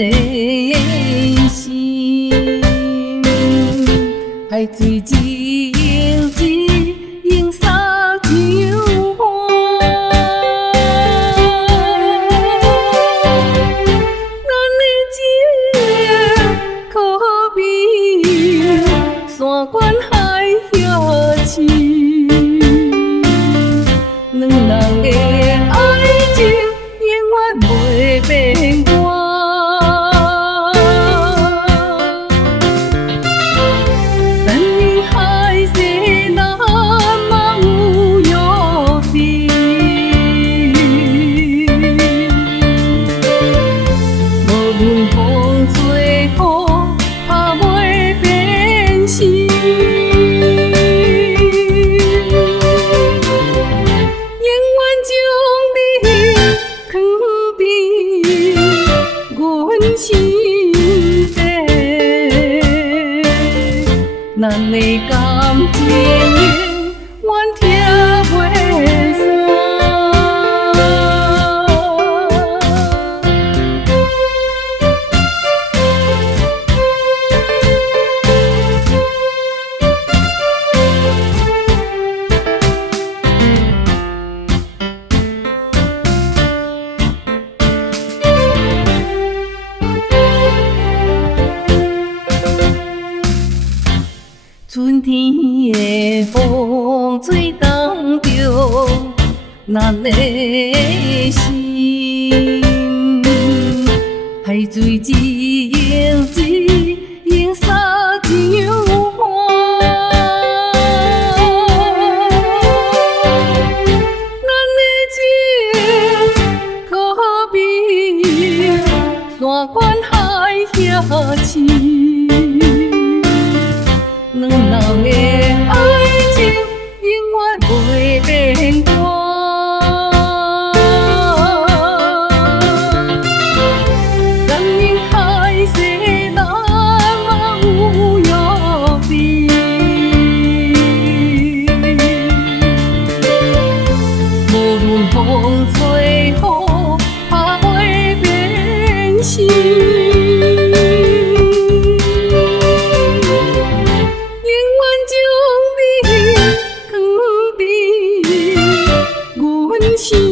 的心，海水静静，映纱像花。咱的情可比山关海遐深，两人的爱情永远袂变卦。咱的感情永远听袂散。春天的风吹动着咱的心，海水静静，映纱像花。咱的情可比山关海遐深。两人的爱情永远袂变卦，山盟海誓难忘有约定，无论风吹雨打袂变心。心。